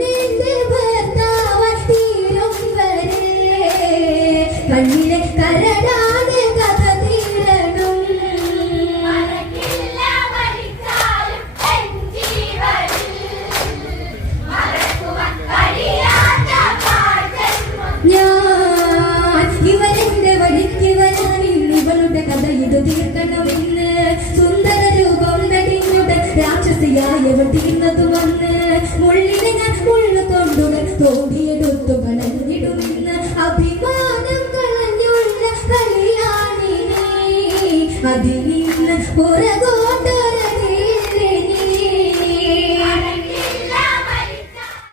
പെണ്ണിന്റെ ഭർത്താവ് തീരും വരെ കണ്ണിലെ കരടാതെ കഥ തീരണം. ഞാൻ ഇവരെന്റെ വഴിക്ക് വരാനിൽ ഇവളുടെ കഥ ഇത് തീർക്കണമെന്ന്. സുന്ദര രൂപം നടിഞ്ഞുടെ രാക്ഷസിയായവൾ തീർന്നതു വന്ന് മുള്ളിനെ ഞാൻ മുള്ളു തൊണ്ടുകൾ തോടിയെടുത്തു കളഞ്ഞിടുമെന്ന്. അഭിമാനം കളഞ്ഞുള്ള കളിയാണിനി അതിൽ നിന്ന് പുറകു